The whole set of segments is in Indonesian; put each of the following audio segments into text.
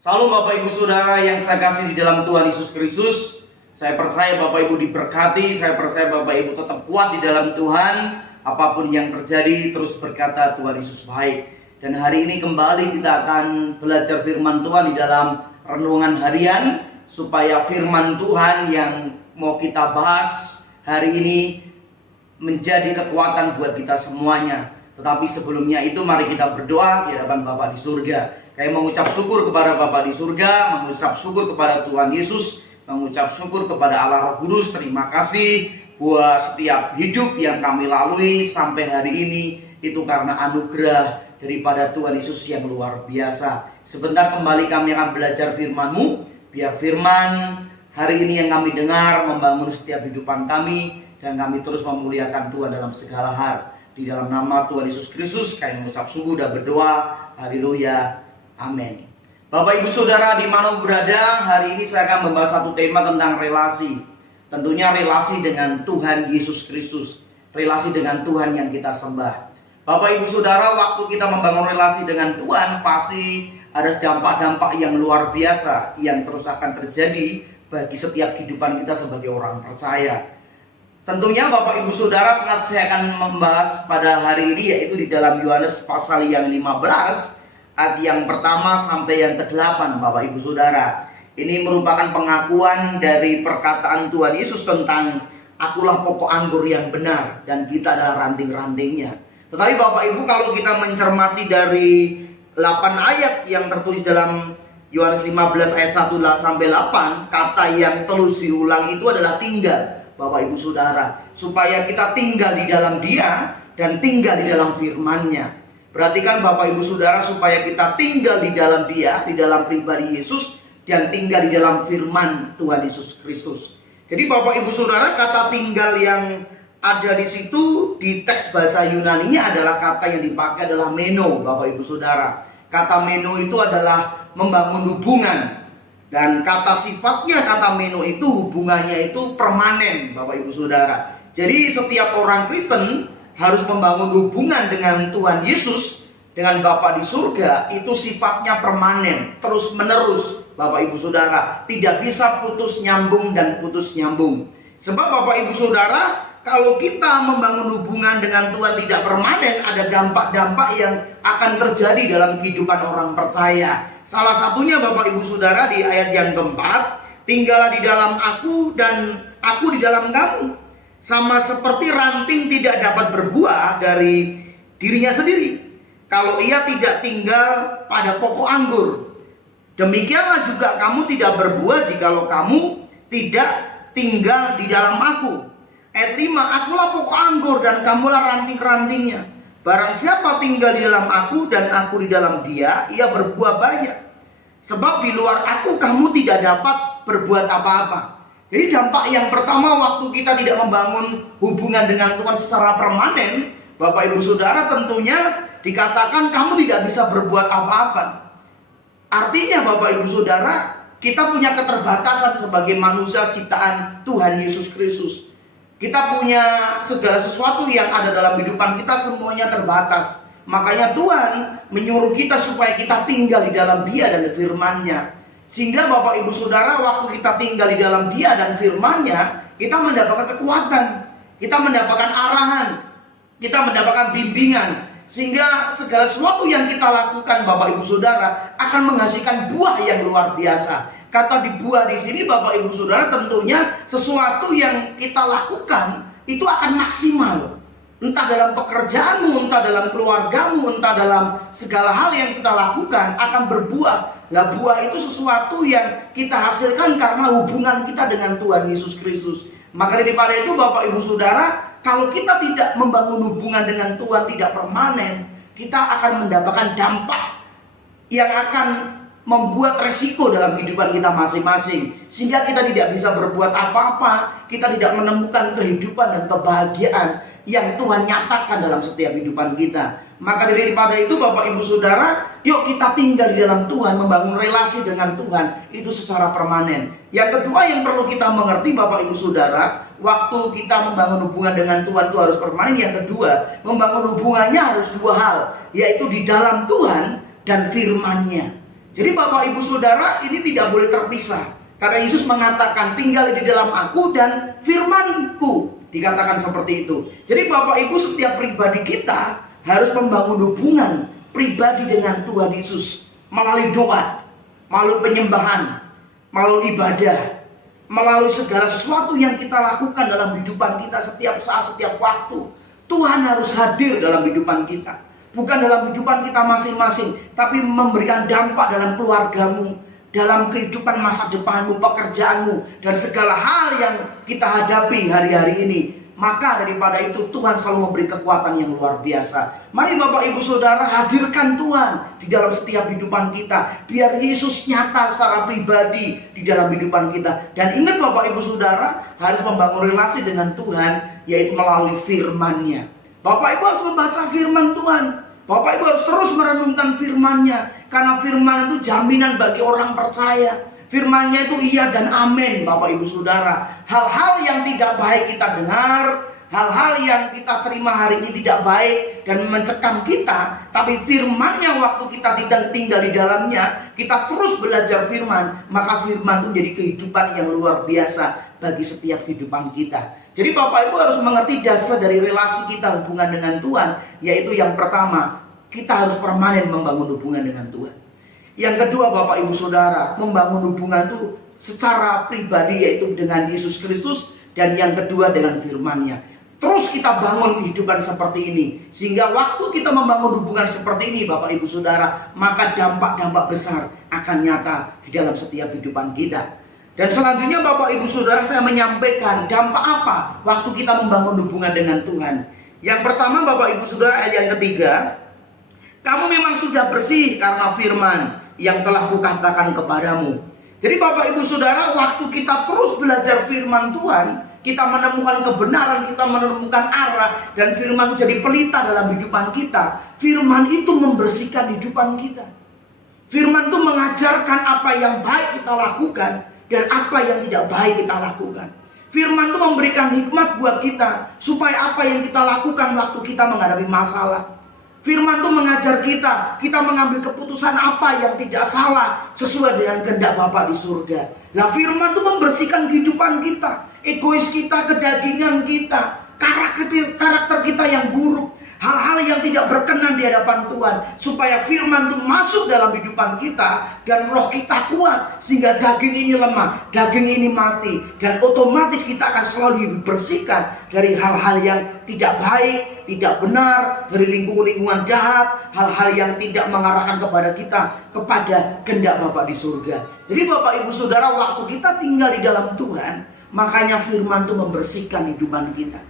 Salam Bapak Ibu Saudara yang saya kasih di dalam Tuhan Yesus Kristus. Saya percaya Bapak Ibu diberkati, saya percaya Bapak Ibu tetap kuat di dalam Tuhan. Apapun yang terjadi terus berkata Tuhan Yesus baik. Dan hari ini kembali kita akan belajar firman Tuhan di dalam renungan harian, supaya firman Tuhan yang mau kita bahas hari ini menjadi kekuatan buat kita semuanya. Tetapi sebelumnya itu mari kita berdoa di hadapan Bapa di surga. Saya mengucap syukur kepada Bapa di surga, mengucap syukur kepada Tuhan Yesus, mengucap syukur kepada Allah Roh Kudus. Terima kasih buat setiap hidup yang kami lalui sampai hari ini, itu karena anugerah daripada Tuhan Yesus yang luar biasa. Sebentar kembali kami akan belajar firman-Mu. Biar firman hari ini yang kami dengar membangun setiap kehidupan kami, dan kami terus memuliakan Tuhan dalam segala hal. Di dalam nama Tuhan Yesus Kristus kami mengucap syukur dan berdoa. Haleluya. Amin. Bapak Ibu Saudara dimana berada, hari ini saya akan membahas satu tema tentang relasi. Tentunya relasi dengan Tuhan Yesus Kristus, relasi dengan Tuhan yang kita sembah. Bapak Ibu Saudara, waktu kita membangun relasi dengan Tuhan, pasti ada dampak-dampak yang luar biasa yang terus akan terjadi bagi setiap kehidupan kita sebagai orang percaya. Tentunya Bapak Ibu Saudara, saya akan membahas pada hari ini yaitu di dalam Yohanes pasal yang 15 ayat yang pertama sampai yang ke-8. Bapak Ibu Saudara, ini merupakan pengakuan dari perkataan Tuhan Yesus tentang akulah pokok anggur yang benar dan kita adalah ranting-rantingnya. Tetapi Bapak Ibu, kalau kita mencermati dari 8 ayat yang tertulis dalam Yohanes 15 ayat 1 sampai 8, kata yang terus diulang itu adalah tinggal. Bapak Ibu Saudara, supaya kita tinggal di dalam Dia dan tinggal di dalam firman-Nya. Perhatikan Bapak Ibu Saudara, supaya kita tinggal di dalam Dia, di dalam pribadi Yesus, dan tinggal di dalam firman Tuhan Yesus Kristus. Jadi Bapak Ibu Saudara, kata tinggal yang ada di situ di teks bahasa Yunani-nya adalah kata yang dipakai adalah meno. Bapak Ibu Saudara, kata meno itu adalah membangun hubungan. Dan kata sifatnya, kata meno itu hubungannya itu permanen. Bapak Ibu Saudara, jadi setiap orang Kristen harus membangun hubungan dengan Tuhan Yesus, dengan Bapa di surga, itu sifatnya permanen, terus menerus. Bapak Ibu Saudara, tidak bisa putus nyambung dan putus nyambung. Sebab Bapak Ibu Saudara, kalau kita membangun hubungan dengan Tuhan tidak permanen, ada dampak-dampak yang akan terjadi dalam kehidupan orang percaya. Salah satunya Bapak Ibu Saudara di ayat yang keempat, tinggallah di dalam aku dan aku di dalam kamu. Sama seperti ranting tidak dapat berbuah dari dirinya sendiri kalau ia tidak tinggal pada pokok anggur. Demikianlah juga kamu tidak berbuah jikalau kamu tidak tinggal di dalam aku. Ayat 5, akulah pokok anggur dan kamulah ranting-rantingnya. Barang siapa tinggal di dalam aku dan aku di dalam dia, ia berbuah banyak. Sebab di luar aku kamu tidak dapat berbuat apa-apa. Jadi dampak yang pertama waktu kita tidak membangun hubungan dengan Tuhan secara permanen, Bapak Ibu Saudara, tentunya dikatakan kamu tidak bisa berbuat apa-apa. Artinya Bapak Ibu Saudara, kita punya keterbatasan sebagai manusia ciptaan Tuhan Yesus Kristus. Kita punya segala sesuatu yang ada dalam kehidupan kita semuanya terbatas. Makanya Tuhan menyuruh kita supaya kita tinggal di dalam Dia dan firman-Nya. Sehingga Bapak Ibu Saudara, waktu kita tinggal di dalam Dia dan firman-Nya, kita mendapatkan kekuatan, kita mendapatkan arahan, kita mendapatkan bimbingan. Sehingga segala sesuatu yang kita lakukan Bapak Ibu Saudara akan menghasilkan buah yang luar biasa. Kata di buah di sini Bapak Ibu Saudara, tentunya sesuatu yang kita lakukan itu akan maksimal. Entah dalam pekerjaanmu, entah dalam keluargamu, entah dalam segala hal yang kita lakukan akan berbuah. Lah buah itu sesuatu yang kita hasilkan karena hubungan kita dengan Tuhan Yesus Kristus. Maka daripada itu Bapak Ibu Saudara, kalau kita tidak membangun hubungan dengan Tuhan tidak permanen, kita akan mendapatkan dampak yang akan membuat resiko dalam kehidupan kita masing-masing. Sehingga kita tidak bisa berbuat apa-apa, kita tidak menemukan kehidupan dan kebahagiaan yang Tuhan nyatakan dalam setiap kehidupan kita. Maka daripada itu Bapak Ibu Saudara, yuk kita tinggal di dalam Tuhan, membangun relasi dengan Tuhan itu secara permanen. Yang kedua yang perlu kita mengerti Bapak Ibu Saudara, waktu kita membangun hubungan dengan Tuhan itu harus permanen. Yang kedua, membangun hubungannya harus dua hal, yaitu di dalam Tuhan dan firman-Nya. Jadi Bapak Ibu Saudara, ini tidak boleh terpisah. Karena Yesus mengatakan, tinggal di dalam aku dan firman-Ku. Dikatakan seperti itu. Jadi Bapak Ibu, setiap pribadi kita harus membangun hubungan pribadi dengan Tuhan Yesus. Melalui doa, melalui penyembahan, melalui ibadah, melalui segala sesuatu yang kita lakukan dalam kehidupan kita setiap saat, setiap waktu. Tuhan harus hadir dalam kehidupan kita. Bukan dalam kehidupan kita masing-masing, tapi memberikan dampak dalam keluargamu, dalam kehidupan masa depanmu, pekerjaanmu, dan segala hal yang kita hadapi hari-hari ini. Maka daripada itu Tuhan selalu memberi kekuatan yang luar biasa. Mari Bapak Ibu Saudara, hadirkan Tuhan di dalam setiap kehidupan kita. Biar Yesus nyata secara pribadi di dalam kehidupan kita. Dan ingat Bapak Ibu Saudara, harus membangun relasi dengan Tuhan, yaitu melalui firman-Nya. Bapak Ibu harus membaca firman Tuhan. Bapak Ibu harus terus merenungkan firman-Nya. Karena firman itu jaminan bagi orang percaya. Firman-Nya itu iya dan amin, Bapak Ibu Saudara. Hal-hal yang tidak baik kita dengar, hal-hal yang kita terima hari ini tidak baik dan mencekam kita, tapi firman-Nya waktu kita tidak tinggal di dalamnya, kita terus belajar firman, maka firman itu jadi kehidupan yang luar biasa bagi setiap kehidupan kita. Jadi Bapak Ibu harus mengerti dasar dari relasi kita hubungan dengan Tuhan, yaitu yang pertama, kita harus permanen membangun hubungan dengan Tuhan. Yang kedua Bapak Ibu Saudara, membangun hubungan itu secara pribadi, yaitu dengan Yesus Kristus. Dan yang kedua dengan firman-Nya. Terus kita bangun kehidupan seperti ini, sehingga waktu kita membangun hubungan seperti ini Bapak Ibu Saudara, maka dampak-dampak besar akan nyata di dalam setiap kehidupan kita. Dan selanjutnya Bapak Ibu Saudara, saya menyampaikan dampak apa waktu kita membangun hubungan dengan Tuhan. Yang pertama Bapak Ibu Saudara, ayat yang ketiga, kamu memang sudah bersih karena firman yang telah kukatakan kepadamu. Jadi Bapak Ibu Saudara, waktu kita terus belajar firman Tuhan, kita menemukan kebenaran, kita menemukan arah, dan firman itu jadi pelita dalam kehidupan kita. Firman itu membersihkan kehidupan kita. Firman itu mengajarkan apa yang baik kita lakukan dan apa yang tidak baik kita lakukan. Firman itu memberikan hikmat buat kita, supaya apa yang kita lakukan waktu kita menghadapi masalah. Firman itu mengajar kita mengambil keputusan apa yang tidak salah sesuai dengan kehendak Bapa di surga. Nah, firman itu membersihkan kehidupan kita, egois kita, kedagingan kita, karakter kita yang buruk, hal-hal yang tidak berkenan di hadapan Tuhan, supaya firman itu masuk dalam kehidupan kita dan roh kita kuat, sehingga daging ini lemah, daging ini mati, dan otomatis kita akan selalu dibersihkan dari hal-hal yang tidak baik, tidak benar, dari lingkungan jahat, hal-hal yang tidak mengarahkan kepada kita kepada kehendak Bapa di surga. Jadi Bapak Ibu Saudara, waktu kita tinggal di dalam Tuhan, makanya firman itu membersihkan kehidupan kita.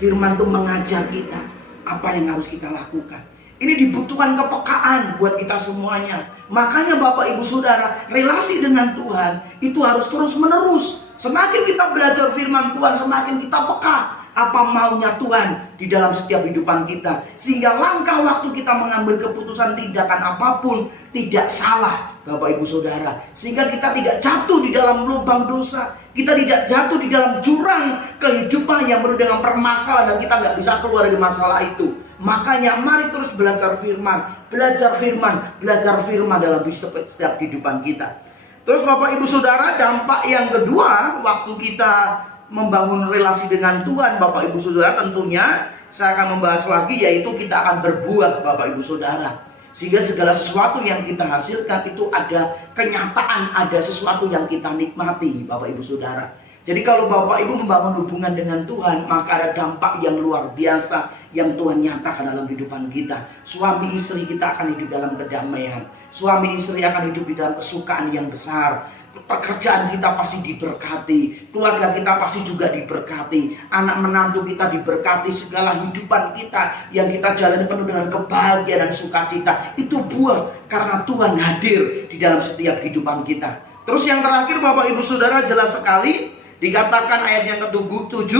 Firman itu mengajar kita apa yang harus kita lakukan. Ini dibutuhkan kepekaan buat kita semuanya. Makanya Bapak Ibu Saudara, relasi dengan Tuhan itu harus terus menerus. Semakin kita belajar firman Tuhan, semakin kita peka apa maunya Tuhan di dalam setiap kehidupan kita. Sehingga langkah waktu kita mengambil keputusan tindakan apapun tidak salah Bapak Ibu Saudara. Sehingga kita tidak jatuh di dalam lubang dosa. Kita tidak jatuh di dalam jurang kehidupan yang penuh dengan permasalahan dan kita nggak bisa keluar dari masalah itu. Makanya mari terus belajar firman, belajar firman dalam setiap kehidupan kita. Terus Bapak Ibu Saudara, dampak yang kedua waktu kita membangun relasi dengan Tuhan, Bapak Ibu Saudara, tentunya saya akan membahas lagi, yaitu kita akan berbuat Bapak Ibu Saudara. Sehingga segala sesuatu yang kita hasilkan itu ada kenyataan, ada sesuatu yang kita nikmati Bapak Ibu Saudara. Jadi kalau Bapak Ibu membangun hubungan dengan Tuhan, maka ada dampak yang luar biasa yang Tuhan nyatakan dalam kehidupan kita. Suami istri kita akan hidup dalam kedamaian. Suami istri akan hidup di dalam kesukaan yang besar. Pekerjaan kita pasti diberkati, keluarga kita pasti juga diberkati, anak menantu kita diberkati, segala hidupan kita yang kita jalani penuh dengan kebahagiaan dan sukacita. Itu buah karena Tuhan hadir di dalam setiap kehidupan kita. Terus yang terakhir Bapak Ibu Saudara, jelas sekali dikatakan ayat yang ke-7,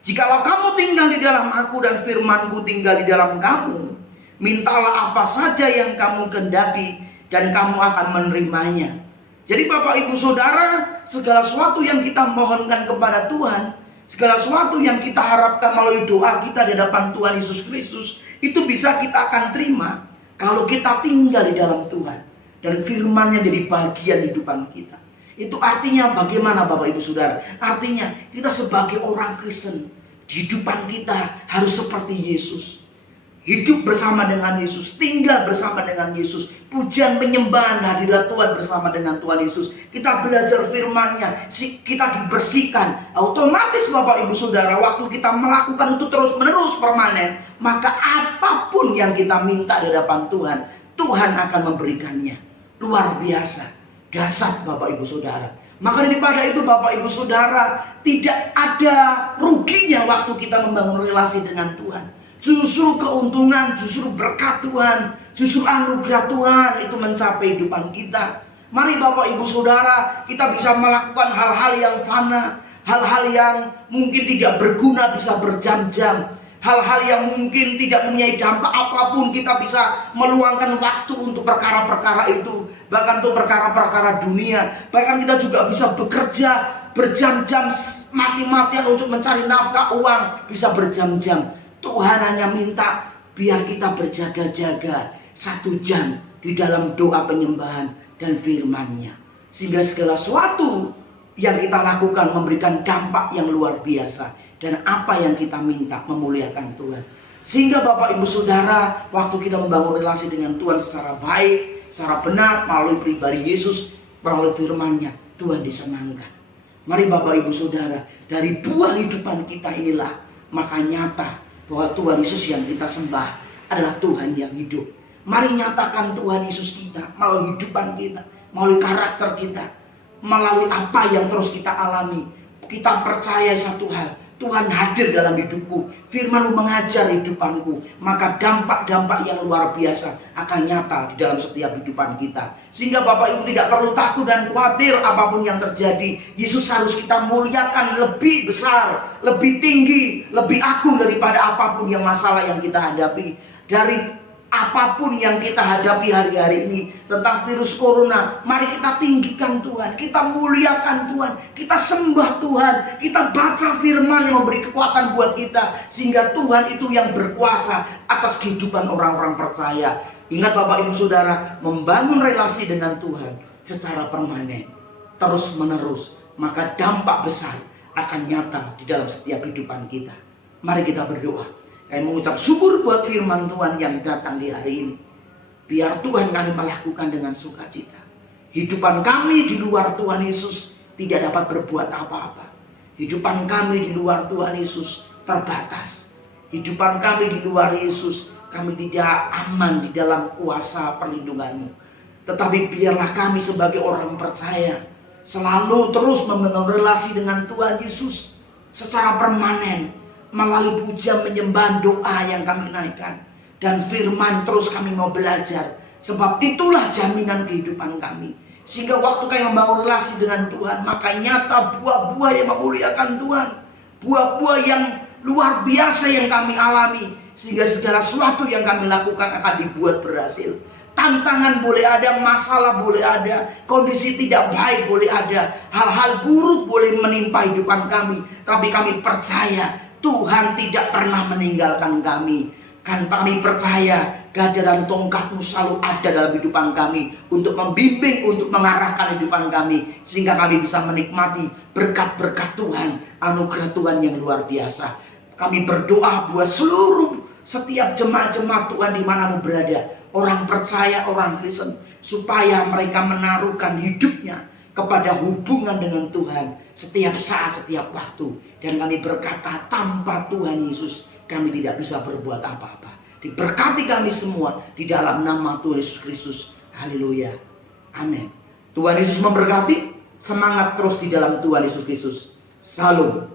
jikalau kamu tinggal di dalam aku dan firmanku tinggal di dalam kamu, mintalah apa saja yang kamu kehendaki dan kamu akan menerimanya. Jadi Bapak Ibu Saudara, segala sesuatu yang kita mohonkan kepada Tuhan, segala sesuatu yang kita harapkan melalui doa kita di hadapan Tuhan Yesus Kristus, itu bisa kita akan terima kalau kita tinggal di dalam Tuhan. dan firman-Nya jadi bagian hidupan kita. Itu artinya bagaimana Bapak Ibu Saudara? Artinya kita sebagai orang Kristen, hidupan kita harus seperti Yesus. Hidup bersama dengan Yesus, tinggal bersama dengan Yesus, pujian penyembahan hadirat Tuhan bersama dengan Tuhan Yesus. Kita belajar firman-Nya, kita dibersihkan. Otomatis Bapak Ibu Saudara, waktu kita melakukan itu terus menerus permanen, maka apapun yang kita minta di hadapan Tuhan, Tuhan akan memberikannya. Luar biasa. Dasar Bapak Ibu Saudara. Maka daripada itu Bapak Ibu Saudara, tidak ada ruginya waktu kita membangun relasi dengan Tuhan. Justru keuntungan, justru berkat Tuhan, justru anugerah Tuhan itu mencapai kehidupan kita. Mari Bapak Ibu Saudara, kita bisa melakukan hal-hal yang fana, hal-hal yang mungkin tidak berguna bisa berjam-jam, hal-hal yang mungkin tidak mempunyai dampak apapun, kita bisa meluangkan waktu untuk perkara-perkara itu. Bahkan untuk perkara-perkara dunia. Bahkan kita juga bisa bekerja berjam-jam mati-matian untuk mencari nafkah uang, bisa berjam-jam. Tuhan hanya minta biar kita berjaga-jaga 1 jam di dalam doa penyembahan dan firman-Nya. Sehingga segala sesuatu yang kita lakukan memberikan dampak yang luar biasa. Dan apa yang kita minta memuliakan Tuhan. Sehingga Bapak Ibu Saudara, waktu kita membangun relasi dengan Tuhan secara baik, secara benar, melalui pribadi Yesus, melalui firman-Nya, Tuhan disenangkan. Mari Bapak Ibu Saudara, dari buah hidupan kita inilah, maka nyata bahwa Tuhan Yesus yang kita sembah adalah Tuhan yang hidup. Mari nyatakan Tuhan Yesus kita melalui hidupan kita, melalui karakter kita, melalui apa yang terus kita alami. Kita percaya satu hal, Tuhan hadir dalam hidupku, firman-Mu mengajar hidupanku, maka dampak-dampak yang luar biasa akan nyata di dalam setiap hidupan kita. Sehingga Bapak Ibu tidak perlu takut dan khawatir apapun yang terjadi. Yesus harus kita muliakan lebih besar, lebih tinggi, lebih agung daripada apapun yang masalah yang kita hadapi. Dari apapun yang kita hadapi hari-hari ini, tentang virus corona, mari kita tinggikan Tuhan, kita muliakan Tuhan, kita sembah Tuhan, kita baca firman yang memberi kekuatan buat kita, sehingga Tuhan itu yang berkuasa atas kehidupan orang-orang percaya. Ingat Bapak Ibu Saudara, membangun relasi dengan Tuhan secara permanen, terus menerus, maka dampak besar akan nyata di dalam setiap kehidupan kita. Mari kita berdoa. Kami mengucap syukur buat firman Tuhan yang datang di hari ini. Biar Tuhan kami melakukan dengan sukacita. Hidupan kami di luar Tuhan Yesus tidak dapat berbuat apa-apa. Hidupan kami di luar Tuhan Yesus terbatas. Hidupan kami di luar Yesus, kami tidak aman di dalam kuasa perlindungan-Mu. Tetapi biarlah kami sebagai orang percaya selalu terus membangun relasi dengan Tuhan Yesus secara permanen, melalui pujian penyembahan doa yang kami naikkan, dan firman terus kami mau belajar. Sebab itulah jaminan kehidupan kami. Sehingga waktu kami membangun relasi dengan Tuhan, maka nyata buah-buah yang memuliakan Tuhan, buah-buah yang luar biasa yang kami alami. Sehingga segala sesuatu yang kami lakukan akan dibuat berhasil. Tantangan boleh ada, masalah boleh ada, kondisi tidak baik boleh ada, hal-hal buruk boleh menimpa hidupan kami, tapi kami percaya Tuhan tidak pernah meninggalkan kami. Kan kami percaya kehadiran tongkat-Mu selalu ada dalam kehidupan kami, untuk membimbing, untuk mengarahkan kehidupan kami, sehingga kami bisa menikmati berkat-berkat Tuhan, anugerah Tuhan yang luar biasa. Kami berdoa buat seluruh setiap jemaat-jemaat Tuhan dimanapun berada, orang percaya, orang Kristen, supaya mereka menaruhkan hidupnya kepada hubungan dengan Tuhan setiap saat, setiap waktu. Dan kami berkata, tanpa Tuhan Yesus kami tidak bisa berbuat apa-apa. Diberkati kami semua di dalam nama Tuhan Yesus Kristus. Haleluya. Amin. Tuhan Yesus memberkati. Semangat terus di dalam Tuhan Yesus Kristus. Salam.